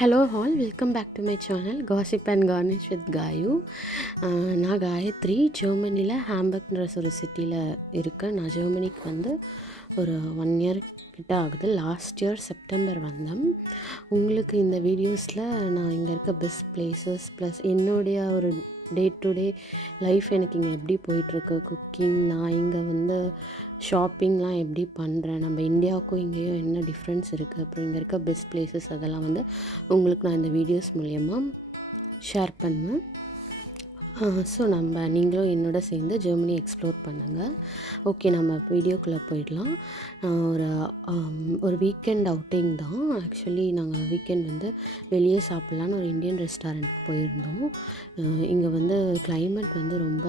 Hello all, welcome back to my channel gossip and garnish with Gayu. நான் காயத்ரி. ஜெர்மனியில் ஹாம்பர்க்ன்ற ஒரு சிட்டியில் இருக்கேன். நான் ஜெர்மனிக்கு வந்து ஒரு 1 இயர் கிட்ட ஆகுது. லாஸ்ட் இயர் செப்டம்பர் வந்தேன். உங்களுக்கு இந்த வீடியோஸில் நான் இங்கே இருக்க பெஸ்ட் பிளேசஸ் ப்ளஸ் என்னுடைய ஒரு டே டு டே லைஃப் எனக்கு இங்கே எப்படி போயிட்டுருக்கு, குக்கிங், நான் இங்கே வந்து ஷாப்பிங்லாம் எப்படி பண்ணுறேன், நம்ம இந்தியாவுக்கும் இங்கேயும் என்ன டிஃப்ரென்ஸ் இருக்குது, அப்புறம் இங்கே இருக்க பெஸ்ட் பிளேசஸ் அதெல்லாம் வந்து உங்களுக்கு நான் இந்த வீடியோஸ் மூலயமா ஷேர் பண்ணுவேன். ஸோ நீங்களும் என்னோட சேர்ந்து ஜெர்மனி எக்ஸ்ப்ளோர் பண்ணுங்கள். ஓகே, நம்ம வீடியோக்குள்ளே போயிடலாம். ஒரு வீக்கெண்ட் அவுட்டிங் தான். ஆக்சுவலி நாங்கள் வீக்கெண்ட் வந்து வெளியே சாப்பிட்லான்னு ஒரு இந்தியன் ரெஸ்டாரண்ட்டுக்கு போயிருந்தோம். இங்கே வந்து கிளைமேட் வந்து ரொம்ப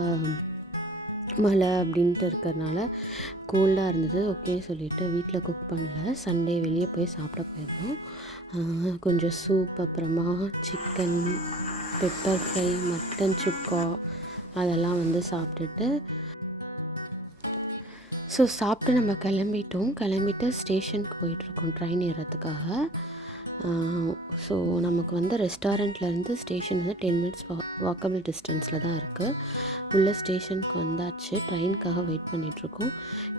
மழை அப்படின்ட்டு இருக்கிறதுனால கோல்டாக இருந்தது. ஓகே சொல்லிவிட்டு வீட்டில் குக் பண்ணல, சண்டே வெளியே போய் சாப்பிட போயிருந்தோம். கொஞ்சம் சூப், அப்புறமா சிக்கன் பெப்பர் ஃப்ரை, மட்டன் சுக்கா அதெல்லாம் வந்து சாப்பிட்டுட்டு சாப்பிட்டு நம்ம கிளம்பிட்டு ஸ்டேஷனுக்கு போயிட்டுருக்கோம் ட்ரெயின் ஏறதுக்காக. ஸோ நமக்கு வந்து ரெஸ்டாரண்ட்லேருந்து ஸ்டேஷன் வந்து 10 மினிட்ஸ் வாக்கபிள் டிஸ்டன்ஸில் தான் இருக்குது. உள்ள ஸ்டேஷனுக்கு வந்தாச்சு. ட்ரெயினுக்காக வெயிட் பண்ணிகிட்ருக்கோம்.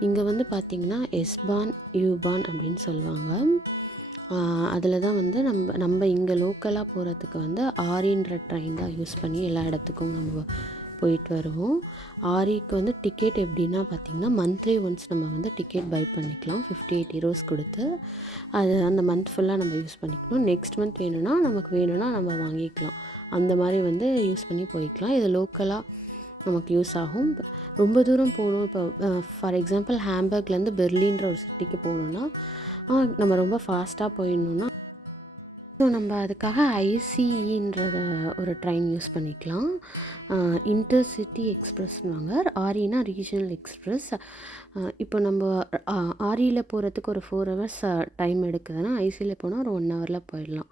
இங்கே வந்து பார்த்திங்கன்னா எஸ்பான் யூபான் அப்படின்னு சொல்லுவாங்க. அதில் தான் வந்து நம்ம இங்கே லோக்கலாக போகிறதுக்கு வந்து ஆரின்ற ட்ரெயின் தான் யூஸ் பண்ணி எல்லா இடத்துக்கும் நம்ம போயிட்டு வருவோம். ஆரிக்கு வந்து டிக்கெட் எப்படின்னா பார்த்திங்கன்னா மந்த்லி ஒன்ஸ் நம்ம வந்து டிக்கெட் பை பண்ணிக்கலாம் 58 euros கொடுத்து. அது அந்த மந்த் ஃபுல்லாக நம்ம யூஸ் பண்ணிக்கணும். நெக்ஸ்ட் மந்த் நமக்கு வேணும்னா நம்ம வாங்கிக்கலாம். அந்த மாதிரி வந்து யூஸ் பண்ணி போய்க்கலாம். இது லோக்கலாக நமக்கு யூஸ் ஆகும். ரொம்ப தூரம் போகணும், இப்போ ஃபார் எக்ஸாம்பிள் ஹாம்பர்க்லேருந்து பெர்லின்ற ஒரு சிட்டிக்கு போகணுன்னா நம்ம ரொம்ப ஃபாஸ்ட்டாக போயிடணுன்னா நம்ம அதுக்காக ஐசிஇன்ற ஒரு ட்ரெயின் யூஸ் பண்ணிக்கலாம். இன்டர்சிட்டி எக்ஸ்ப்ரெஸ்னுவாங்க. ஆரினா ரீஜனல் எக்ஸ்ப்ரெஸ். இப்போ நம்ம ஆரியில் போகிறதுக்கு ஒரு 4 hours டைம் எடுக்குதுன்னா ஐசியில் போனால் ஒரு 1 hourல போயிடலாம்.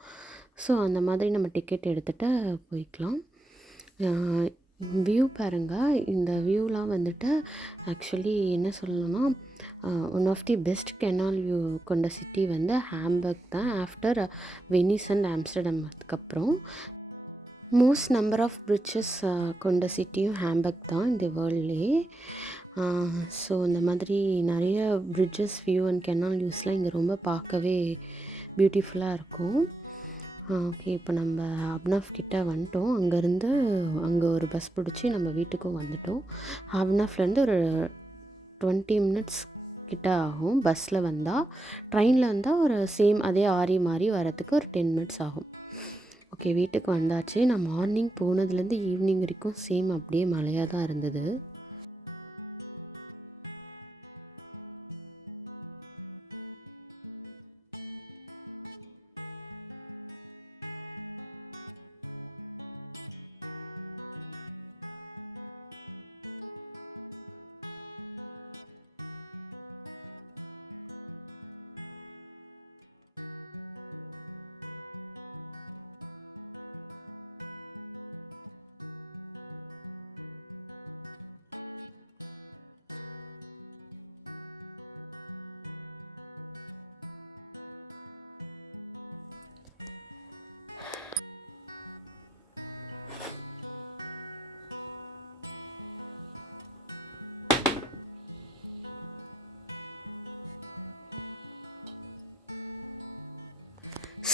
ஸோ அந்த மாதிரி நம்ம டிக்கெட் எடுத்துகிட்டு போய்க்கலாம். வியூ பாருங்கள். இந்த வியூலாம் வந்துட்டு ஆக்சுவலி என்ன சொல்லணும்னா one of the best canal view கொண்ட சிட்டி வந்து ஹாம்பர்க் தான். After Venice and Amsterdam. அதுக்கப்புறம் மோஸ்ட் நம்பர் ஆஃப் பிரிட்ஜஸ் கொண்ட சிட்டியும் ஹாம்பர்க் தான் இந்த வேர்ல்ட்லேயே. ஸோ இந்த மாதிரி நிறைய பிரிட்ஜஸ், வியூ அண்ட் கெனால் வியூஸ்லாம் இங்கே ரொம்ப பார்க்கவே பியூட்டிஃபுல்லாக இருக்கும். ஓகே, இப்போ நம்ம ஹாப்னாஃப் கிட்ட வந்துட்டோம். அங்கேருந்து அங்கே ஒரு பஸ் பிடிச்சி நம்ம வீட்டுக்கும் வந்துட்டோம். ஹாப்னாஃப்லேருந்து ஒரு 20 மினிட்ஸ் கிட்ட ஆகும் பஸ்ஸில் வந்தால். ட்ரெயினில் வந்தால் ஒரு சேம் அதே ஆரி மாதிரி வரத்துக்கு ஒரு 10 மினிட்ஸ் ஆகும். ஓகே, வீட்டுக்கு வந்தாச்சு. நான் மார்னிங் போனதுலேருந்து ஈவினிங் வரைக்கும் சேம் அப்படியே மழையாக தான் இருந்தது.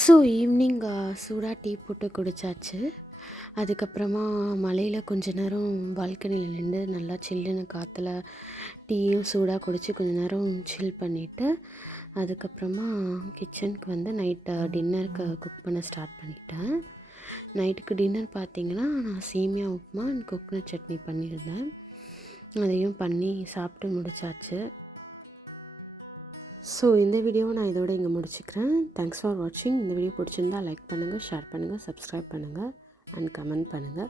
ஸோ ஈவினிங் சூடாக டீ போட்டு குடித்தாச்சு. அதுக்கப்புறமா மலையில் கொஞ்ச நேரம் பால்கனியில் நின்று நல்லா சில்லுன்னு காற்றுல டீயும் சூடாக குடித்து கொஞ்ச நேரம் சில் பண்ணிவிட்டு அதுக்கப்புறமா கிச்சனுக்கு வந்து நைட்டு டின்னருக்கு குக் பண்ண ஸ்டார்ட் பண்ணிட்டேன். நைட்டுக்கு டின்னர் பார்த்திங்கன்னா நான் சேமியா உப்புமா அண்ட் கோகனட் சட்னி பண்ணியிருந்தேன். அதையும் பண்ணி சாப்பிட்டு முடித்தாச்சு. ஸோ இந்த வீடியோவை நான் இதோட இங்கே முடிச்சுக்கிறேன். தேங்க்ஸ் ஃபார் வாட்சிங். இந்த வீடியோ பிடிச்சிருந்தா லைக் பண்ணுங்கள், ஷேர் பண்ணுங்கள், சப்ஸ்கிரைப் பண்ணுங்கள் அண்ட் கமெண்ட் பண்ணுங்கள்.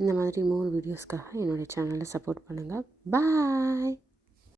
இந்த மாதிரி மோர் வீடியோஸ்க்காக என்னுடைய சேனலை சப்போர்ட் பண்ணுங்கள். பாய்.